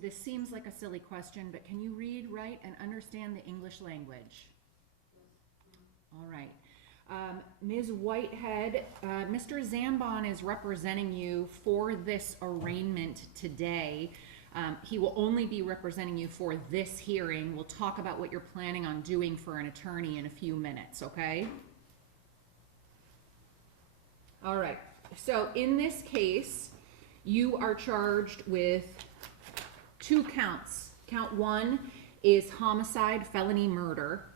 this seems like a silly question, but can you read, write, and understand the English language? All right. Ms. Whitehead, Mr. Zambon is representing you for this arraignment today. He will only be representing you for this hearing. We'll talk about what you're planning on doing for an attorney in a few minutes, okay? All right. So in this case, you are charged with 2 counts. Count 1 is homicide, felony murder.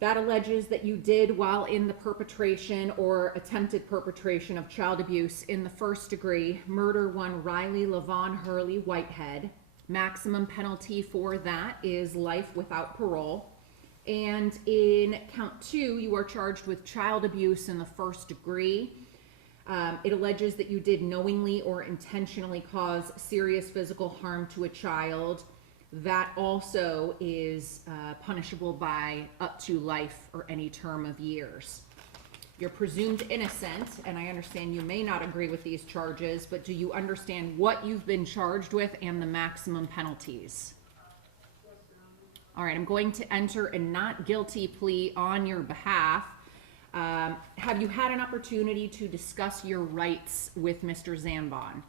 That alleges that you did while in the perpetration or attempted perpetration of child abuse in the 1st degree, murder one Ryleigh LaVon Hurley Whitehead. Maximum penalty for that is life without parole. And in count 2, you are charged with child abuse in the 1st degree. It alleges that you did knowingly or intentionally cause serious physical harm to a child. That also is punishable by up to life or any term of years. You're presumed innocent, and I understand you may not agree with these charges, but do you understand what you've been charged with and the maximum penalties? All right, I'm going to enter a not guilty plea on your behalf. Have you had an opportunity to discuss your rights with Mr. Zambon?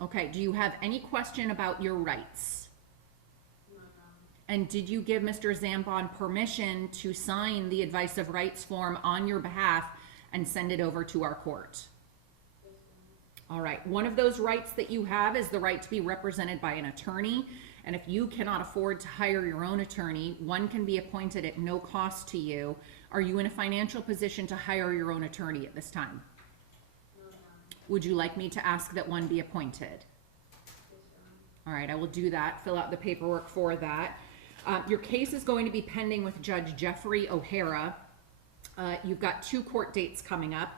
Okay, do you have any question about your rights? No. And did you give Mr. Zambon permission to sign the advice of rights form on your behalf and send it over to our court? Yes, all right, one of those rights that you have is the right to be represented by an attorney. And if you cannot afford to hire your own attorney, one can be appointed at no cost to you. Are you in a financial position to hire your own attorney at this time? Would you like me to ask that one be appointed? All right, I will do that. Fill out the paperwork for that. Your case is going to be pending with Judge Jeffrey O'Hara. You've got 2 court dates coming up.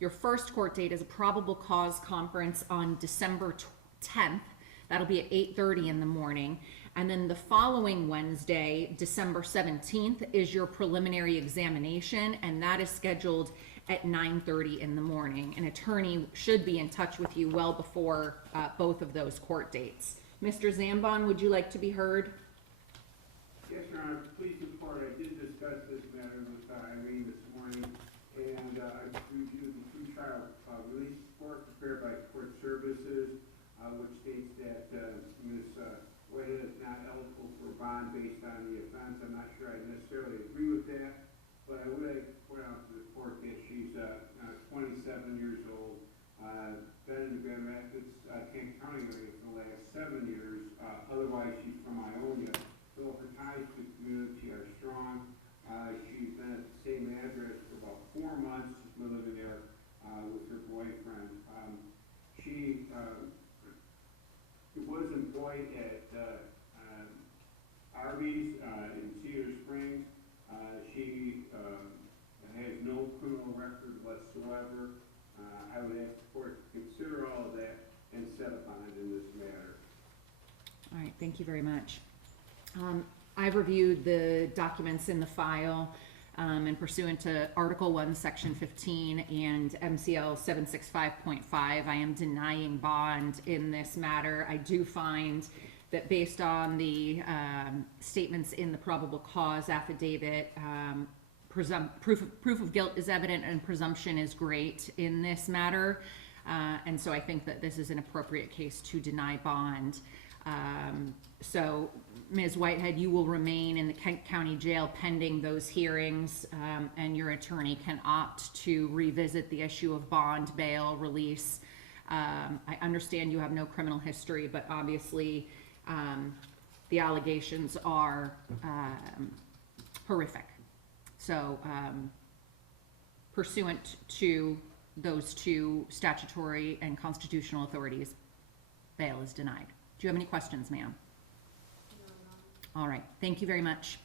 Your first court date is a probable cause conference on December 10th. That'll be at 8:30 in the morning. And then the following Wednesday, December 17th, is your preliminary examination, and that is scheduled at 9:30 in the morning. An attorney should be in touch with you well before both of those court dates. Mr. Zambon, would you like to be heard? Yes, Your Honor. Please report. I did discuss this matter with Irene this morning, and I reviewed the pre-trial release report prepared by Court Services, which states that Ms. Whitehead is not eligible for bond based on the offense. I'm not sure I necessarily agree with that, but I would like to point out to the court that she's 27 years old, been in the Grand Rapids, Kent County area for the last 7 years. Otherwise, she's from Ionia. So her ties to the community are strong. She's been at the same address for about 4 months. She's been living there with her boyfriend. She was employed at Arby's in Cedar Springs. She has no criminal record whatsoever. I would ask the court to consider all of that and set a bond in this matter. All right, thank you very much. I've reviewed the documents in the file, and pursuant to Article 1, Section 15 and MCL 765.5, I am denying bond in this matter. I do find that based on the statements in the probable cause affidavit, proof of guilt is evident and presumption is great in this matter. And so I think that this is an appropriate case to deny bond. So Ms. Whitehead, you will remain in the Kent County Jail pending those hearings, and your attorney can opt to revisit the issue of bond, bail, release. I understand you have no criminal history, but obviously the allegations are horrific. So pursuant to those 2 statutory and constitutional authorities, bail is denied. Do you have any questions, ma'am? No. All right. Thank you very much.